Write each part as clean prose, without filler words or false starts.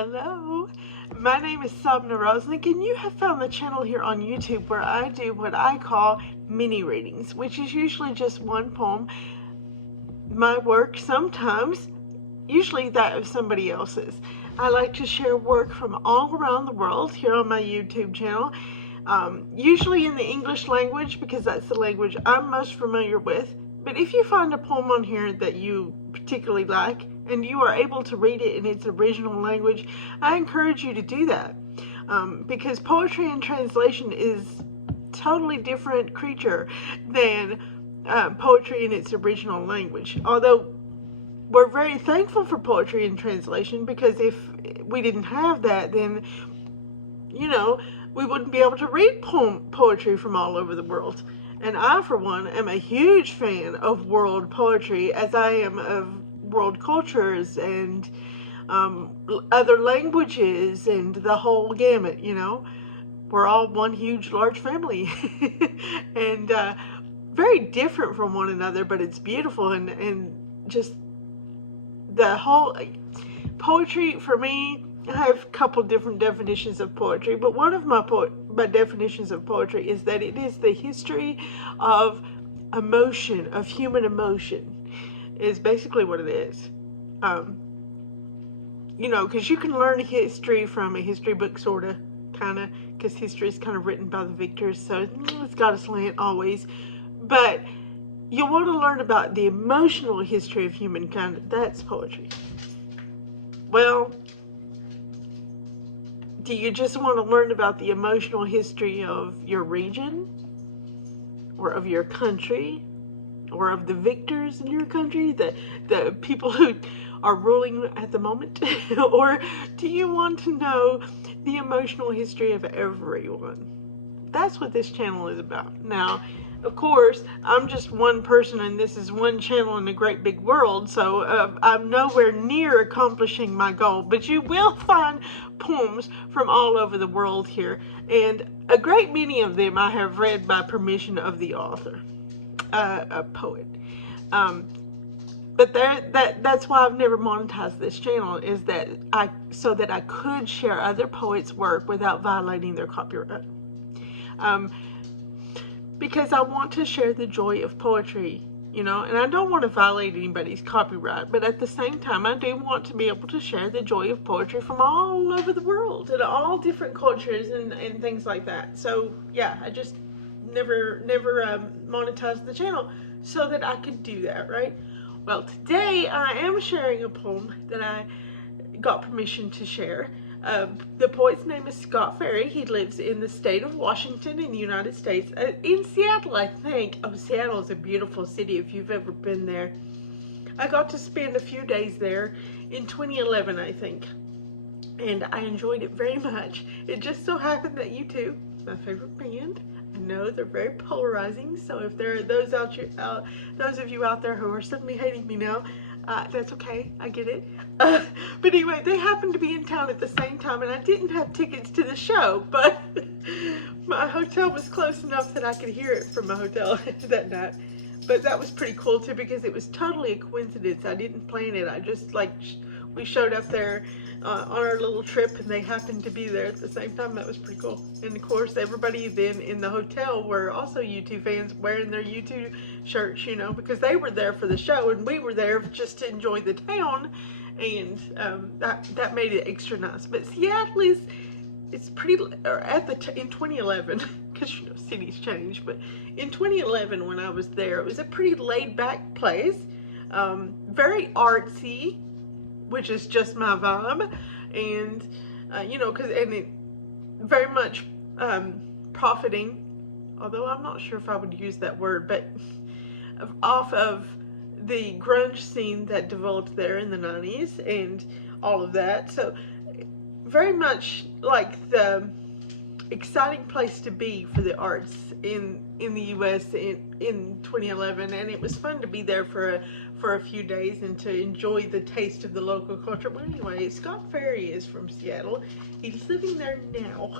Hello, my name is Sabne Raznik, and you have found the channel here on YouTube where I do what I call mini readings, which is usually just one poem, my work sometimes, usually that of somebody else's. I like to share work from all around the world here on my YouTube channel, usually in the English language because that's the language I'm most familiar with. But if you find a poem on here that you particularly like and you are able to read it in its original language, I encourage you to do that, because poetry in translation is totally different creature than poetry in its original language. Although we're very thankful for poetry in translation, because if we didn't have that, then we wouldn't be able to read poetry from all over the world. And I, for one, am a huge fan of world poetry, as I am of world cultures and other languages and the whole gamut, We're all one huge, large family. And very different from one another, but it's beautiful. And just the whole poetry, for me, I have a couple different definitions of poetry, but one of my definitions of poetry is that it is the history of emotion, of human emotion, is basically what it is. Because you can learn history from a history book, sort of, kind of, because history is kind of written by the victors, so it's got a slant always. But you want to learn about the emotional history of humankind. That's poetry. Well, do you just want to learn about the emotional history of your region, or of your country, or of the victors in your country, the people who are ruling at the moment? Or do you want to know the emotional history of everyone? That's what this channel is about. Now, of course, I'm just one person, and this is one channel in a great big world, so I'm nowhere near accomplishing my goal. But you will find poems from all over the world here, and a great many of them I have read by permission of the author, a poet. But that's why I've never monetized this channel, is that so that I could share other poets' work without violating their copyright. Because I want to share the joy of poetry, and I don't want to violate anybody's copyright, but at the same time, I do want to be able to share the joy of poetry from all over the world, and all different cultures and things like that. So yeah, I just never monetized the channel so that I could do that, right? Well, today I am sharing a poem that I got permission to share. The poet's name is Scott Ferry. He lives in the state of Washington in the United States, in Seattle, I think. Oh, Seattle is a beautiful city if you've ever been there. I got to spend a few days there in 2011, I think, and I enjoyed it very much. It just so happened that U2, my favorite band, I know they're very polarizing, so if there are those of you out there who are suddenly hating me now, that's okay, I get it. But anyway, they happened to be in town at the same time, and I didn't have tickets to the show, but my hotel was close enough that I could hear it from my hotel that night. But that was pretty cool too, because it was totally a coincidence. I didn't plan it. I just, we showed up there on our little trip, and they happened to be there at the same time. That was pretty cool. And of course, everybody then in the hotel were also U2 fans, wearing their U2 shirts, because they were there for the show, and we were there just to enjoy the town, and that made it extra nice. But Seattle it's pretty, or in 2011, because cities change, but in 2011 when I was there, it was a pretty laid-back place, very artsy, which is just my vibe, and it very much profiting, although I'm not sure if I would use that word, but off of the grunge scene that developed there in the 90s and all of that. So very much like the exciting place to be for the arts in the US in 2011, and it was fun to be there for a few days and to enjoy the taste of the local culture. But anyway, Scott Ferry is from Seattle. He's living there now.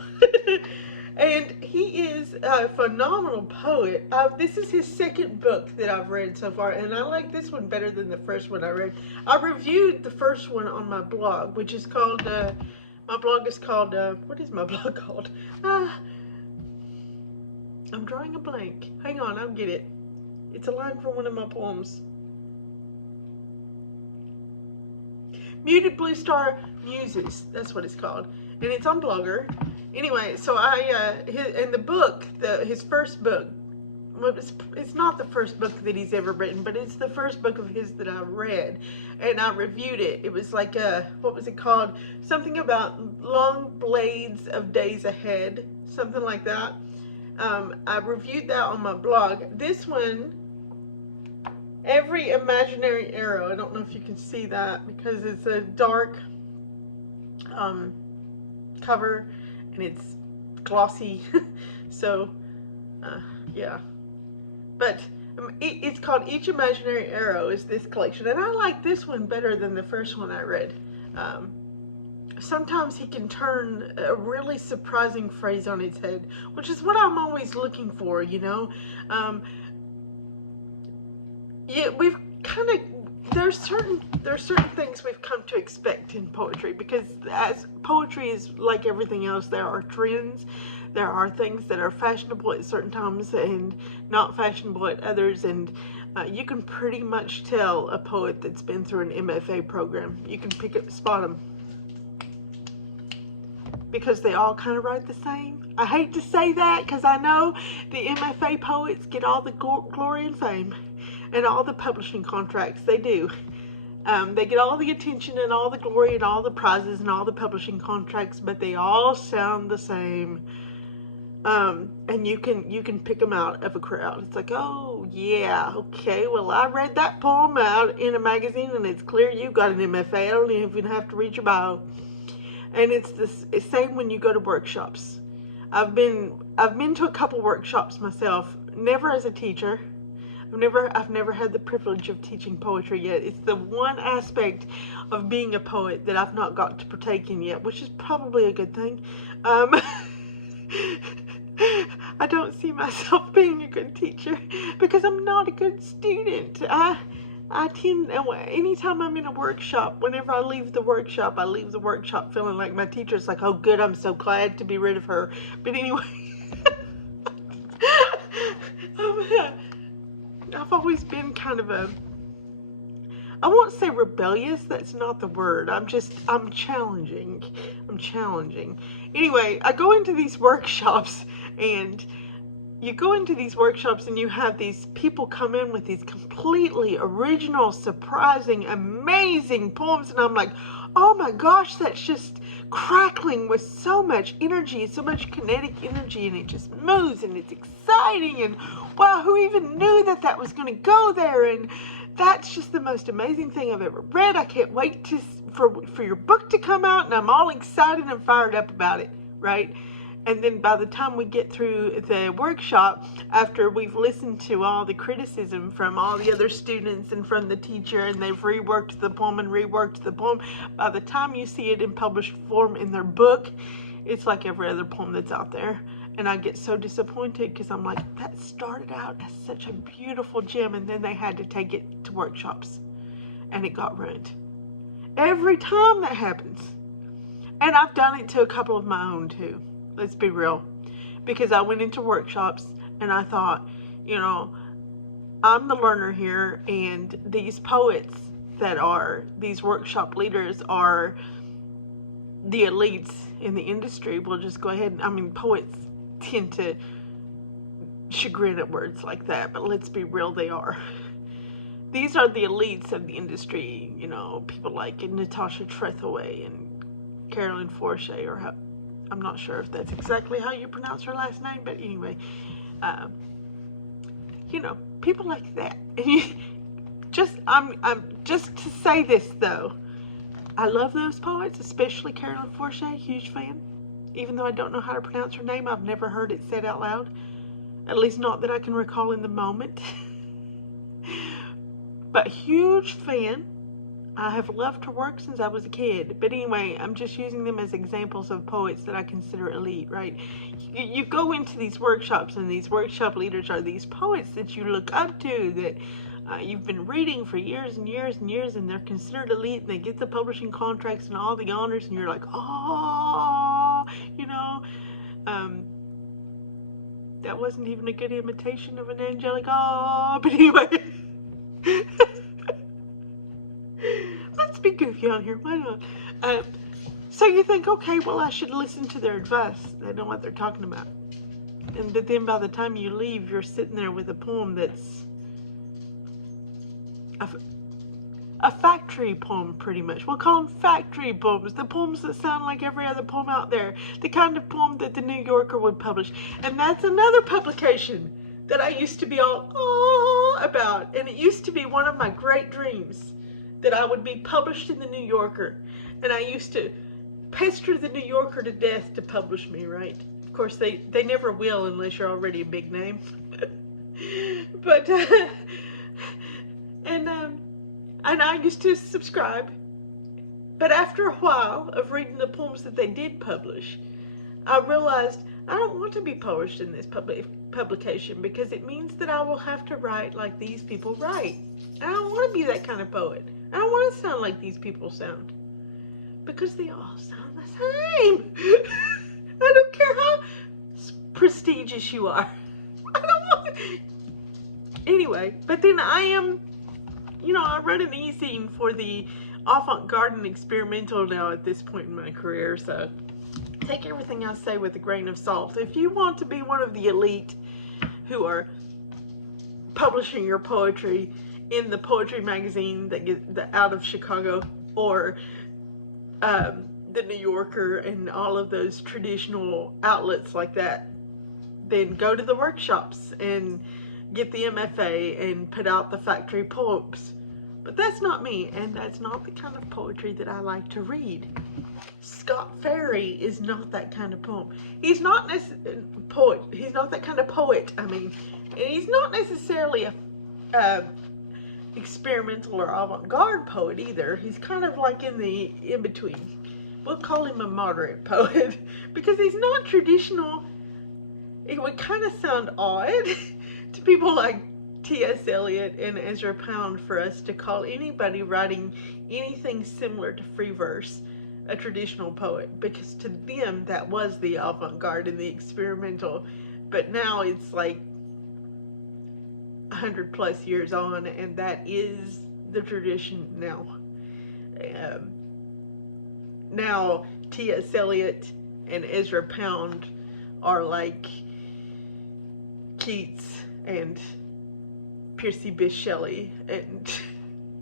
And he is a phenomenal poet. This is his second book that I've read so far, and I like this one better than the first one I read. I reviewed the first one on my blog, which is called, my blog is called, what is my blog called? I'm drawing a blank. Hang on, I'll get it. It's a line from one of my poems. Muted Blue Star Muses, that's what it's called. And it's on Blogger. Anyway, so in the book, his first book, well, it's not the first book that he's ever written, but it's the first book of his that I read, and I reviewed it. It was like what was it called? Something about long blades of days ahead, something like that. I reviewed that on my blog. This one, Every Imaginary Arrow, I don't know if you can see that because it's a dark cover and it's glossy. So yeah, but it's called Each Imaginary Arrow is this collection, and I like this one better than the first one I read. Sometimes he can turn a really surprising phrase on its head, which is what I'm always looking for, you know. Yeah, we've kind of, there's certain things we've come to expect in poetry, because as poetry is like everything else, there are trends. There are things that are fashionable at certain times and not fashionable at others, and you can pretty much tell a poet that's been through an MFA program. You can spot them, because they all kind of write the same. I hate to say that, because I know the MFA poets get all the glory and fame and all the publishing contracts. They do. They get all the attention and all the glory and all the prizes and all the publishing contracts, but they all sound the same. And you can pick them out of a crowd. It's like, oh yeah, okay, well, I read that poem out in a magazine and it's clear you got an MFA. I don't even have to read your bio. And it's the same when you go to workshops. I've been to a couple workshops myself, never as a teacher. I've never had the privilege of teaching poetry yet. It's the one aspect of being a poet that I've not got to partake in yet, which is probably a good thing. I don't see myself being a good teacher because I'm not a good student. I tend, anytime I'm in a workshop, whenever I leave the workshop feeling like my teacher's like, oh good, I'm so glad to be rid of her. But anyway, I've always been kind of I won't say rebellious, that's not the word. I'm challenging. Anyway, I go into these workshops, and you go into these workshops and you have these people come in with these completely original, surprising, amazing poems, and I'm like, oh my gosh, that's just crackling with so much energy, so much kinetic energy, and it just moves, and it's exciting, and wow, who even knew that was going to go there? And that's just the most amazing thing I've ever read. I can't wait for your book to come out, and I'm all excited and fired up about it, right? And then by the time we get through the workshop, after we've listened to all the criticism from all the other students and from the teacher, and they've reworked the poem, by the time you see it in published form in their book, it's like every other poem that's out there. And I get so disappointed because I'm like, that started out as such a beautiful gem, and then they had to take it to workshops and it got ruined. Every time that happens. And I've done it to a couple of my own too. Let's be real. Because I went into workshops and I thought, you know, I'm the learner here, and these poets that are these workshop leaders are the elites in the industry. We'll just go ahead. I mean, poets tend to chagrin at words like that, but let's be real, they are. These are the elites of the industry, you know, people like Natasha Trethewey and Carolyn Forche, or I'm not sure if that's exactly how you pronounce her last name, but anyway, you know, people like that. I'm just to say this though, I love those poets, especially Carolyn Forche, huge fan. Even though I don't know how to pronounce her name, I've never heard it said out loud, at least not that I can recall in the moment. But huge fan. I have loved her work since I was a kid. But anyway, I'm just using them as examples of poets that I consider elite, right? You go into these workshops, and these workshop leaders are these poets that you look up to, that you've been reading for years and years and years, and they're considered elite, and they get the publishing contracts and all the honors, and you're like, oh, you know. That wasn't even a good imitation of an angelic, oh, but anyway. Let's be goofy on here, why not? So you think, okay, well, I should listen to their advice. They know what they're talking about. But then by the time you leave, you're sitting there with a poem that's a factory poem, pretty much. We'll call them factory poems. The poems that sound like every other poem out there. The kind of poem that the New Yorker would publish. And that's another publication that I used to be all about. And it used to be one of my great dreams, that I would be published in the New Yorker. And I used to pester the New Yorker to death to publish me, right? Of course, they never will unless you're already a big name. But, and I used to subscribe. But after a while of reading the poems that they did publish, I realized I don't want to be published in this publication, because it means that I will have to write like these people write. And I don't want to be that kind of poet. I don't want to sound like these people sound, because they all sound the same. I don't care how prestigious you are. I don't want to. Anyway, but then I am, I run an e-zine for the avant-garde and experimental now at this point in my career, so take everything I say with a grain of salt. If you want to be one of the elite who are publishing your poetry in the poetry magazine that gets out of Chicago, or the New Yorker and all of those traditional outlets like that, then go to the workshops and get the MFA and put out the factory poems. But that's not me, and that's not the kind of poetry that I like to read. Scott Ferry is not that kind of poem. He's not poet. He's not that kind of poet. I mean, and he's not necessarily a experimental or avant-garde poet either. He's kind of like in between. We'll call him a moderate poet, because he's not traditional. It would kind of sound odd to people like T.S. Eliot and Ezra Pound for us to call anybody writing anything similar to free verse a traditional poet, because to them that was the avant-garde and the experimental. But now it's like 100 plus years on, and that is the tradition now. Now T.S. Eliot and Ezra Pound are like Keats and Percy Bysshe Shelley and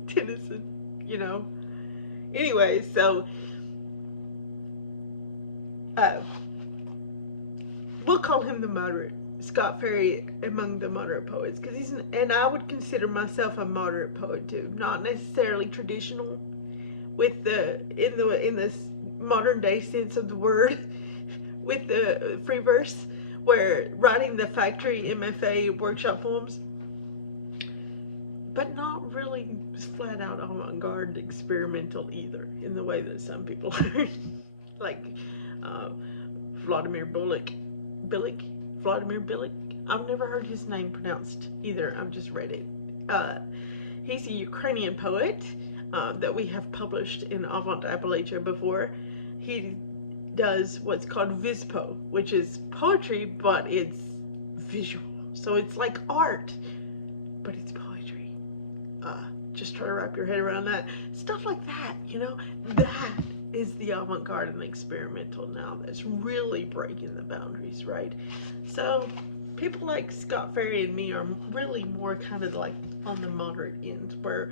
Tennyson, Anyway, so we'll call him the moderate. Scott Ferry among the moderate poets, because and I would consider myself a moderate poet too, not necessarily traditional with in this modern day sense of the word, with the free verse, where writing the factory MFA workshop poems, but not really flat out avant-garde experimental either, in the way that some people are. Like Vladimir Bilic. I've never heard his name pronounced either. I've just read it. He's a Ukrainian poet that we have published in Avant Appalachia before. He does what's called vispo, which is poetry, but it's visual. So it's like art, but it's poetry. Just try to wrap your head around that. Stuff like that, that is the avant-garde and experimental now that's really breaking the boundaries, right? So people like Scott Ferry and me are really more kind of like on the moderate end, where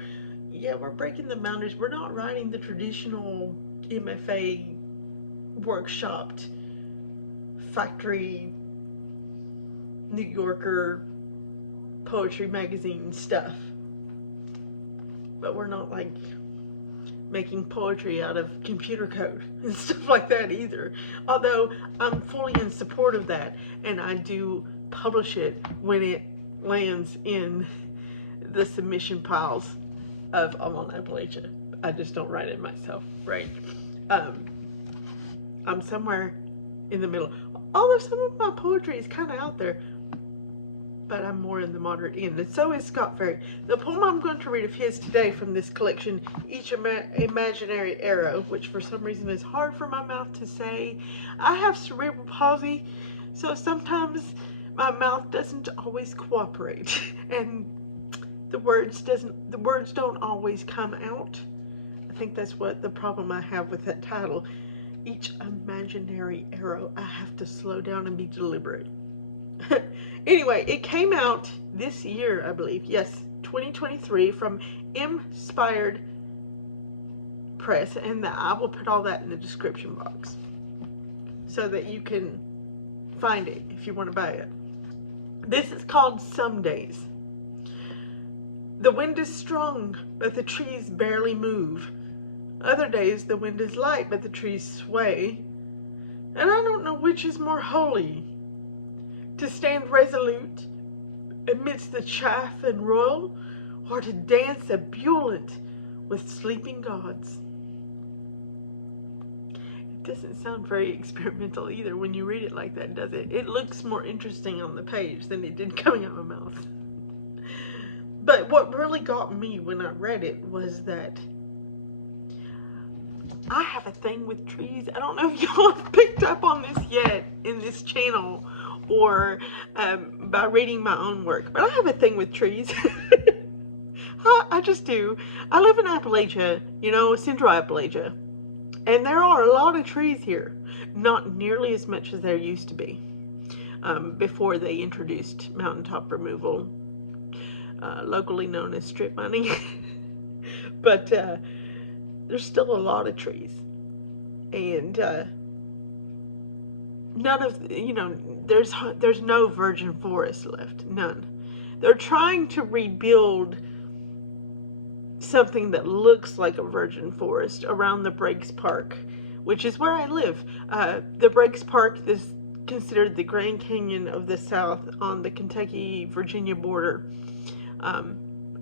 we're breaking the boundaries. We're not writing the traditional MFA workshopped factory New Yorker poetry magazine stuff, but we're not like making poetry out of computer code and stuff like that either. Although I'm fully in support of that, and I do publish it when it lands in the submission piles of Avant Appalachia. I just don't write it myself, right? I'm somewhere in the middle. Although some of my poetry is kind of out there, but I'm more in the moderate end, and so is Scott Ferry. The poem I'm going to read of his today from this collection, Each Imaginary Arrow, which for some reason is hard for my mouth to say. I have cerebral palsy, so sometimes my mouth doesn't always cooperate, and the words don't always come out. I think that's what the problem I have with that title. Each imaginary arrow. I have to slow down and be deliberate. Anyway, it came out this year, I believe. Yes, 2023, from Impspired Press, and I will put all that in the description box so that you can find it if you want to buy it. This is called Some Days. The wind is strong, but the trees barely move. Other days the wind is light, but the trees sway. And I don't know which is more holy, to stand resolute amidst the chaff and roil, or to dance ebullient with sleeping gods. It doesn't sound very experimental either when you read it like that, does it? It looks more interesting on the page than it did coming out of my mouth. But what really got me when I read it was that I have a thing with trees. I don't know if y'all have picked up on this yet in this channel, or by reading my own work, but I have a thing with trees. I just do. I live in Appalachia, Central Appalachia, and there are a lot of trees here. Not nearly as much as there used to be before they introduced mountaintop removal, locally known as strip mining. But there's still a lot of trees, and none of, there's no virgin forest left, none. They're trying to rebuild something that looks like a virgin forest around the Breaks Park, which is where I live. The Breaks Park is considered the Grand Canyon of the South on the Kentucky-Virginia border.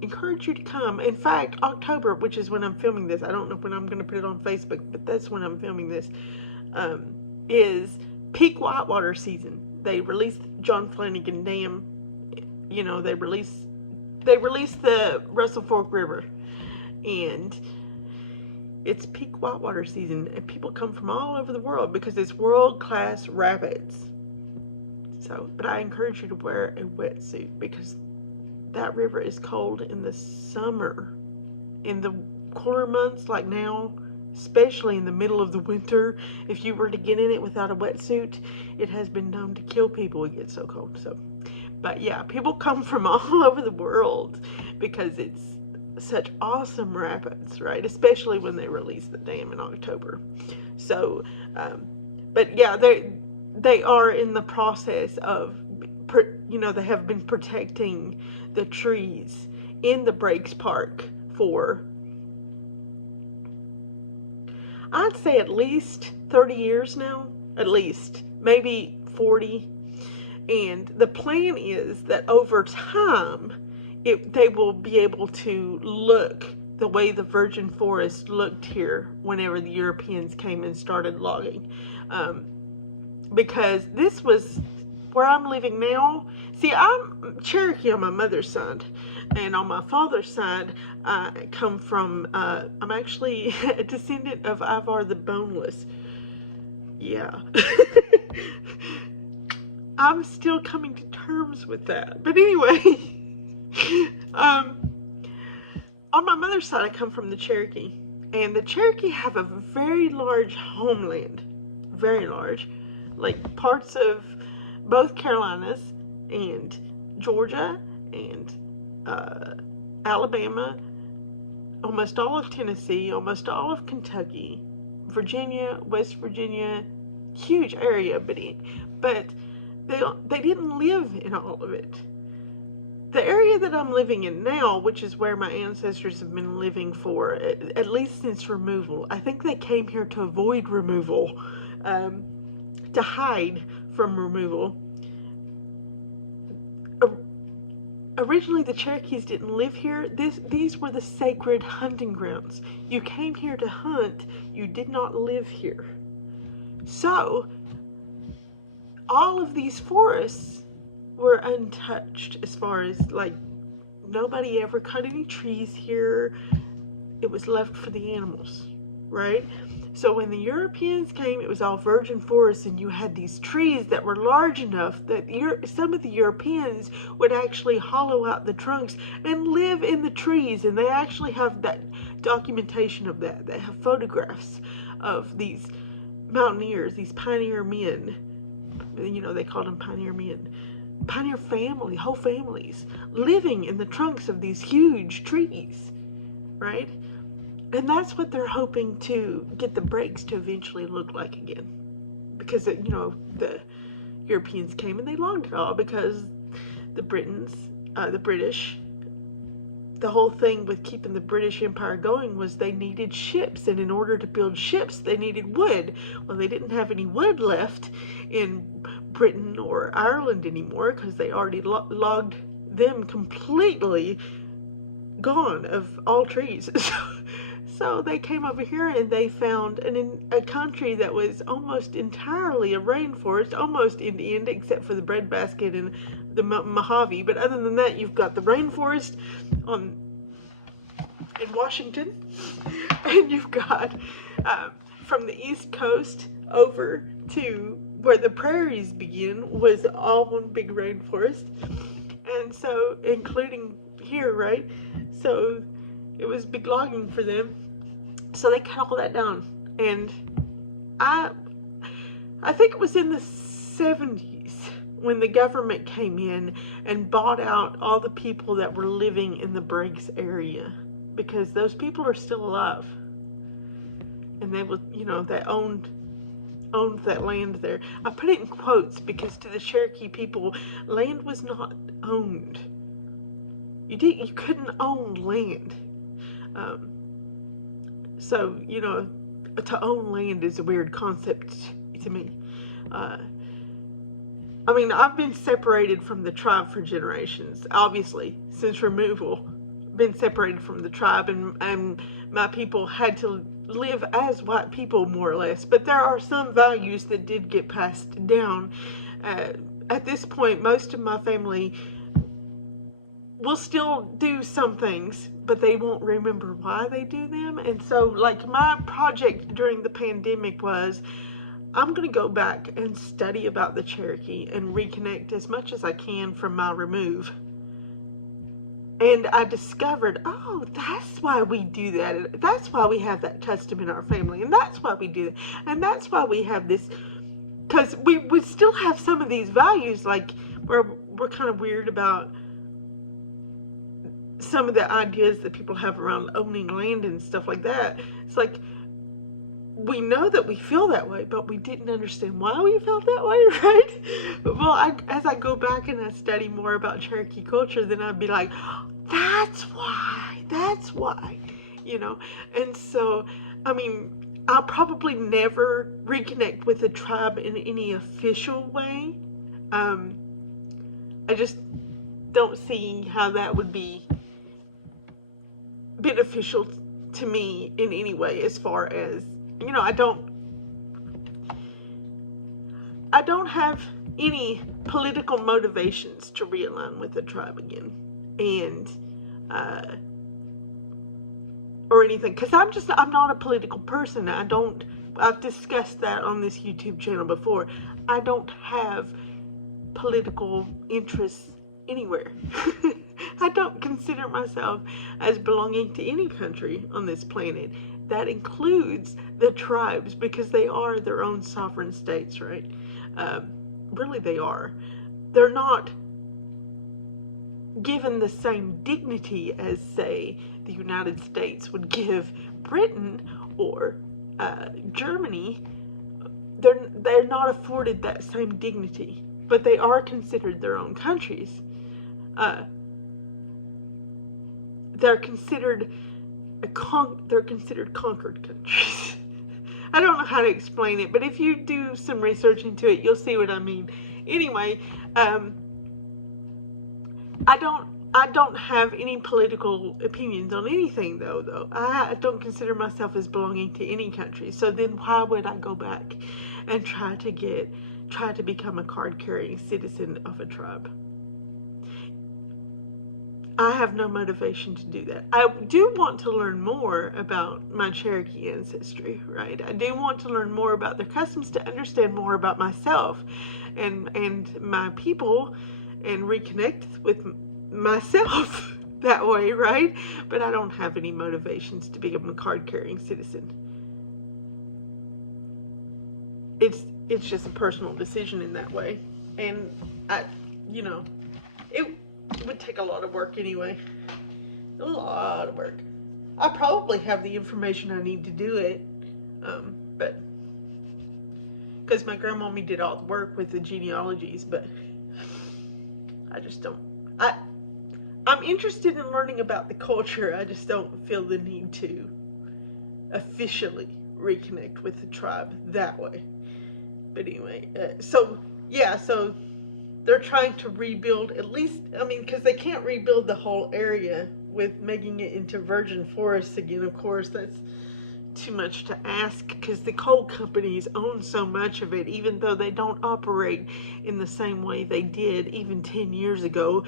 Encourage you to come. In fact, October, which is when I'm filming this, I don't know when I'm going to put it on Facebook, but that's when I'm filming this, is peak whitewater season. They released John Flanagan Dam. They released the Russell Fork River, and it's peak whitewater season, and people come from all over the world because it's world-class rapids. So, but I encourage you to wear a wetsuit because that river is cold in the summer. In the cooler months like now, especially in the middle of the winter, if you were to get in it without a wetsuit, it has been known to kill people. It gets so cold. But yeah, people come from all over the world because it's such awesome rapids, right? Especially when they release the dam in October. So, but yeah, they are in the process of, they have been protecting the trees in the Breaks Park for, I'd say, at least 30 years now, at least, maybe 40. And the plan is that over time, they will be able to look the way the virgin forest looked here whenever the Europeans came and started logging. Because this was where I'm living now. See, I'm Cherokee on my mother's side, and on my father's side, I come from, I'm actually a descendant of Ivar the Boneless. Yeah. I'm still coming to terms with that. But anyway, on my mother's side, I come from the Cherokee, and the Cherokee have a very large homeland, very large, like parts of both Carolinas and Georgia and Alabama, almost all of Tennessee, almost all of Kentucky, Virginia, West Virginia, huge area, but they didn't live in all of it. The area that I'm living in now, which is where my ancestors have been living for, at least since removal, I think they came here to avoid removal, to hide from removal. originally the Cherokees didn't live here. These were the sacred hunting grounds. You came here to hunt. You did not live here. So all of these forests were untouched as far as like nobody ever cut any trees here. It was left for the animals, right? So when the Europeans came, it was all virgin forests, and you had these trees that were large enough that some of the Europeans would actually hollow out the trunks and live in the trees, and they actually have that documentation of that. They have photographs of these mountaineers, these pioneer men. You know, they called them pioneer men. Pioneer family, whole families, living in the trunks of these huge trees, right? And that's what they're hoping to get the breaks to eventually look like again. Because, you know, the Europeans came and they logged it all because the British, the whole thing with keeping the British Empire going was they needed ships. And in order to build ships, they needed wood. Well, they didn't have any wood left in Britain or Ireland anymore because they already logged them completely gone of all trees. So they came over here and they found a country that was almost entirely a rainforest, almost end to end, except for the breadbasket and the Mojave. But other than that, you've got the rainforest in Washington, and you've got from the East Coast over to where the prairies begin was all one big rainforest, and so including here, right? So it was big logging for them. So they cut all that down, and I think it was in the 70s when the government came in and bought out all the people that were living in the Breaks area, because those people are still alive, and they would, you know, they owned that land there. I put it in quotes because to the Cherokee people, land was not owned. You couldn't own land. So, you know, to own land is a weird concept to me. I mean, I've been separated from the tribe for generations, obviously, since removal. Been separated from the tribe, and my people had to live as white people, more or less. But there are some values that did get passed down. At this point, most of my family will still do some things, but they won't remember why they do them. And so, like, my project during the pandemic was, I'm going to go back and study about the Cherokee and reconnect as much as I can from my remove. And I discovered, oh, that's why we do that. That's why we have that custom in our family. And that's why we do that. And that's why we have this, because we would still have some of these values, like, where we're kind of weird about some of the ideas that people have around owning land and stuff like that. It's like, we know that we feel that way, but we didn't understand why we felt that way, right? Well, as I go back and I study more about Cherokee culture, then I'd be like, that's why, you know? And so, I mean, I'll probably never reconnect with the tribe in any official way. I just don't see how that would be beneficial to me in any way, as far as, you know, I don't have any political motivations to realign with the tribe again, and or anything, because I'm not a political person. I've discussed that on this YouTube channel before. I don't have political interests anywhere. I don't consider myself as belonging to any country on this planet. That includes the tribes, because they are their own sovereign states, right? Really, they are. They're not given the same dignity as, say, the United States would give Britain or Germany. They're not afforded that same dignity, but they are considered their own countries. They're considered conquered countries. I don't know how to explain it, but if you do some research into it, you'll see what I mean. Anyway, I don't I don't have any political opinions on anything, though. I don't consider myself as belonging to any country. So then why would I go back and try to become a card-carrying citizen of a tribe? I have no motivation to do that. I do want to learn more about my Cherokee ancestry, right? I do want to learn more about their customs to understand more about myself and my people and reconnect with myself that way, right? But I don't have any motivations to become a card-carrying citizen. It's just a personal decision in that way. And I, you know, it would take a lot of work anyway. A lot of work. I probably have the information I need to do it, but because my grandmommy did all the work with the genealogies, but I just don't. I'm interested in learning about the culture. I just don't feel the need to officially reconnect with the tribe that way. But anyway, so they're trying to rebuild, at least, I mean, because they can't rebuild the whole area with making it into virgin forests again. Of course, that's too much to ask, because the coal companies own so much of it, even though they don't operate in the same way they did even 10 years ago.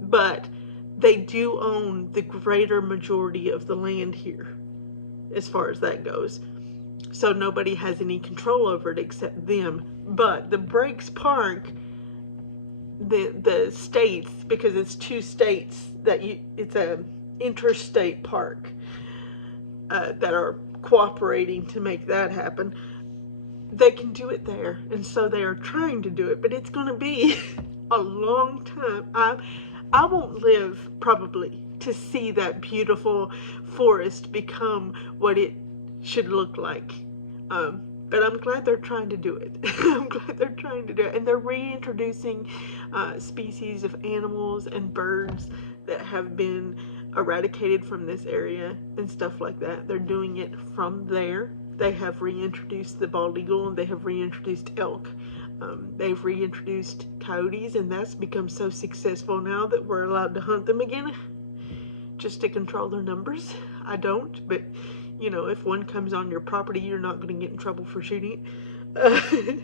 But they do own the greater majority of the land here, as far as that goes. So nobody has any control over it except them. But the Breaks Park, the states, because it's two states it's a interstate park that are cooperating to make that happen. They can do it there, and so they are trying to do it, but it's going to be a long time. I won't live probably to see that beautiful forest become what it should look like. But I'm glad they're trying to do it. I'm glad they're trying to do it. And they're reintroducing species of animals and birds that have been eradicated from this area and stuff like that. They're doing it from there. They have reintroduced the bald eagle, and they have reintroduced elk. They've reintroduced coyotes, and that's become so successful now that we're allowed to hunt them again, just to control their numbers. I don't, but you know, if one comes on your property, you're not going to get in trouble for shooting it.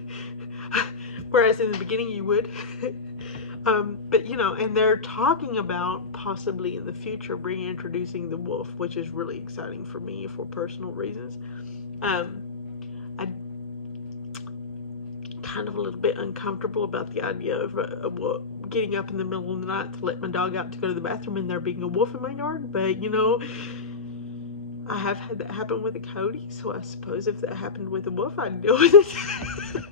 Whereas in the beginning you would. But you know, and they're talking about possibly in the future reintroducing the wolf, which is really exciting for me for personal reasons. I'm kind of a little bit uncomfortable about the idea of getting up in the middle of the night to let my dog out to go to the bathroom and there being a wolf in my yard. But you know, I have had that happen with a coyote, so I suppose if that happened with a wolf, I'd deal with it.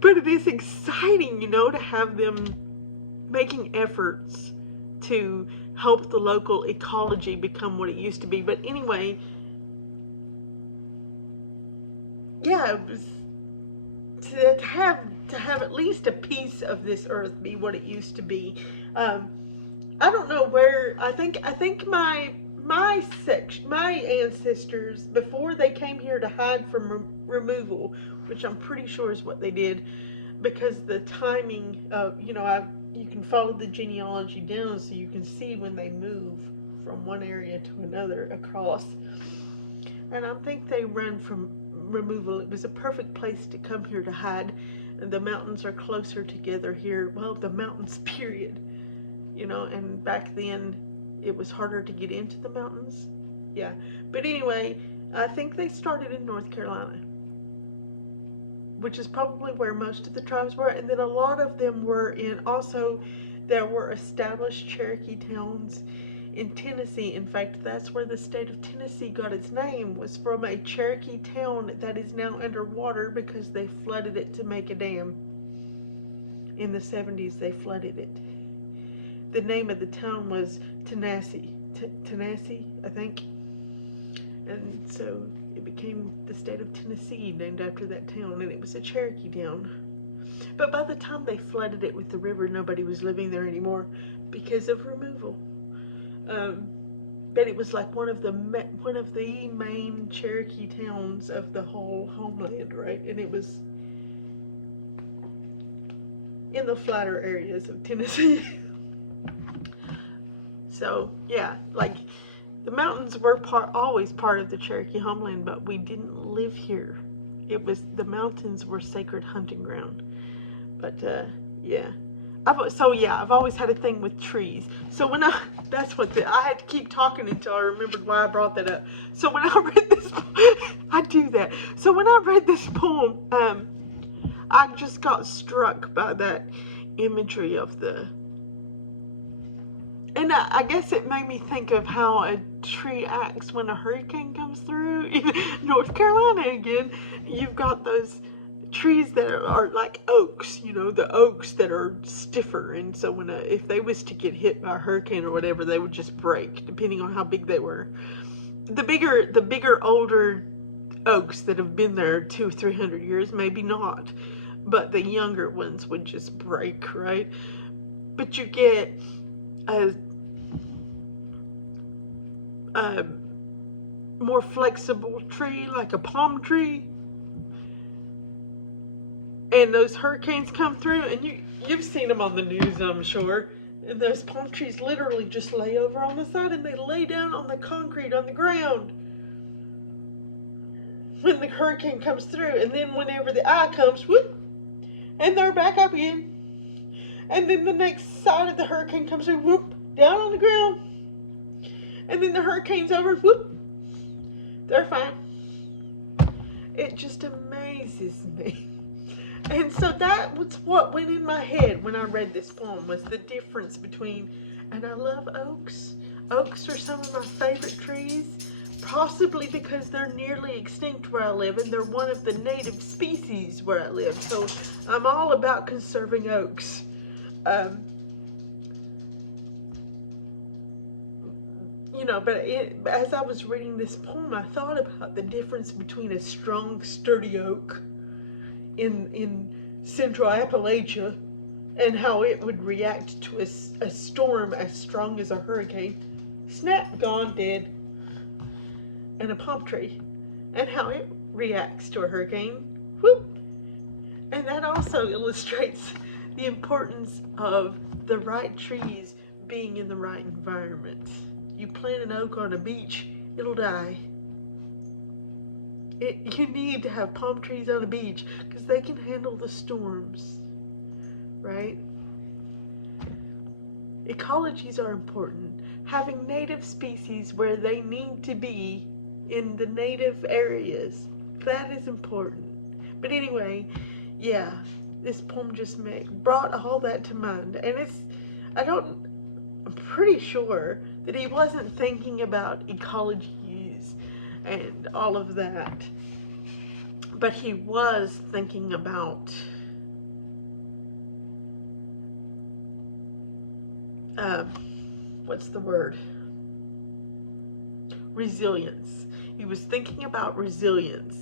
But it is exciting, you know, to have them making efforts to help the local ecology become what it used to be. But anyway, yeah, it was to have at least a piece of this earth be what it used to be. I don't know where. I think my ancestors, before they came here to hide from removal, which I'm pretty sure is what they did, because the timing of, you know, you can follow the genealogy down so you can see when they move from one area to another across. And I think they ran from removal. It was a perfect place to come here to hide. And the mountains are closer together here. Well, the mountains, period. You know, and back then it was harder to get into the mountains. Yeah. But anyway, I think they started in North Carolina, which is probably where most of the tribes were. And then a lot of them were also, there were established Cherokee towns in Tennessee. In fact, that's where the state of Tennessee got its name, was from a Cherokee town that is now underwater because they flooded it to make a dam. In the 70s, they flooded it. The name of the town was Tennessee, I think. And so it became the state of Tennessee, named after that town, and it was a Cherokee town. But by the time they flooded it with the river, nobody was living there anymore because of removal. But it was like one of the main Cherokee towns of the whole homeland, right? And it was in the flatter areas of Tennessee. So, yeah, like, the mountains were always part of the Cherokee homeland, but we didn't live here. The mountains were sacred hunting ground. But, yeah. I've always had a thing with trees. So when I had to keep talking until I remembered why I brought that up. So when I read this, I do that. So when I read this poem, I just got struck by that imagery of and I guess it made me think of how a tree acts when a hurricane comes through. In North Carolina again, you've got those trees that are like oaks, the oaks that are stiffer, and so if they was to get hit by a hurricane or whatever, they would just break, depending on how big they were. The bigger, older oaks that have been there 200 or 300 years, maybe not, but the younger ones would just break, right? But you get a more flexible tree, like a palm tree, and those hurricanes come through, and you've seen them on the news, I'm sure, and those palm trees literally just lay over on the side, and they lay down on the concrete on the ground when the hurricane comes through, and then whenever the eye comes, whoop, and they're back up again, and then the next side of the hurricane comes through, whoop, down on the ground, and then the hurricane's over, whoop, they're fine. It just amazes me. And so that was what went in my head when I read this poem, was the difference between, and I love oaks. Oaks are some of my favorite trees, possibly because they're nearly extinct where I live, and they're one of the native species where I live. So I'm all about conserving oaks. But as I was reading this poem, I thought about the difference between a strong, sturdy oak in central Appalachia and how it would react to a storm as strong as a hurricane. Snap, gone, dead. And a palm tree, and how it reacts to a hurricane. Whoop! And that also illustrates the importance of the right trees being in the right environment. You plant an oak on a beach, it'll die. You need to have palm trees on a beach because they can handle the storms, right? Ecologies are important. Having native species where they need to be in the native areas, that is important. But anyway, yeah, this poem just brought all that to mind. And I'm pretty sure that he wasn't thinking about ecologies and all of that, but he was thinking about what's the word? Resilience. He was thinking about resilience.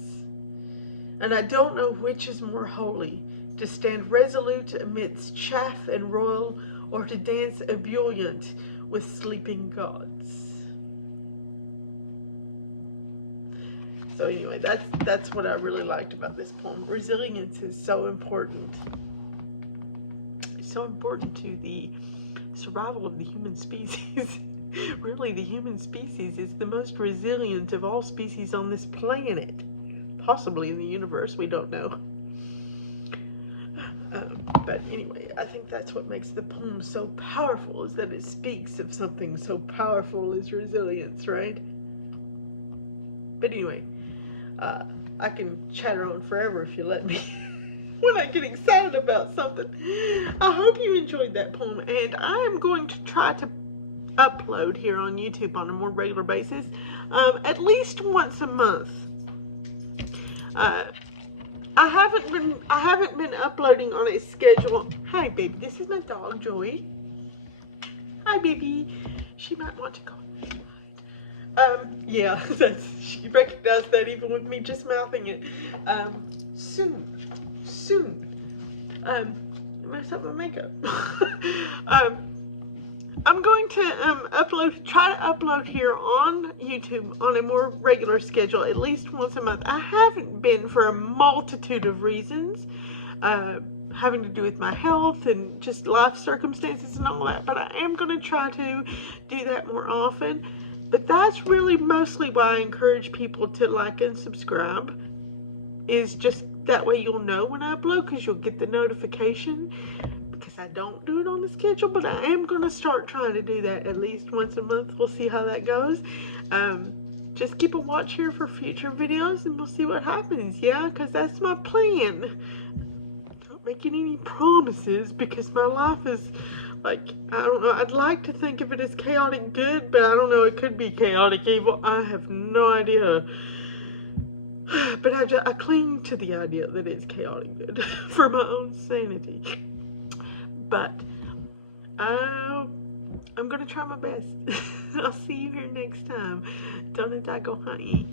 And I don't know which is more holy, to stand resolute amidst chaff and roil, or to dance ebullient with sleeping gods. So anyway, that's what I really liked about this poem. Resilience is so important. It's so important to the survival of the human species. Really, the human species is the most resilient of all species on this planet. Possibly in the universe, we don't know. But anyway, I think that's what makes the poem so powerful, is that it speaks of something so powerful as resilience, right? But anyway, I can chatter on forever if you let me when I get excited about something. I hope you enjoyed that poem, and I am going to try to upload here on YouTube on a more regular basis, at least once a month. I haven't been uploading on a schedule. Hi, baby. This is my dog, Joey. Hi, baby. She might want to go inside. Yeah, she recognized that even with me just mouthing it. Soon. Mess up my makeup. I'm going to try to upload here on YouTube on a more regular schedule, at least once a month. I haven't been for a multitude of reasons. having to do with my health and just life circumstances and all that. But I am going to try to do that more often. But that's really mostly why I encourage people to like and subscribe, is just that way you'll know when I upload, because you'll get the notification. Because I don't do it on the schedule, but I am going to start trying to do that at least once a month. We'll see how that goes. Just keep a watch here for future videos, and we'll see what happens. Yeah, because that's my plan. Not making any promises, because my life is like, I don't know, I'd like to think of it as chaotic good, but I don't know, it could be chaotic evil. I have no idea. But I cling to the idea that it's chaotic good for my own sanity. But I'm going to try my best. I'll see you here next time. Don't I go honey.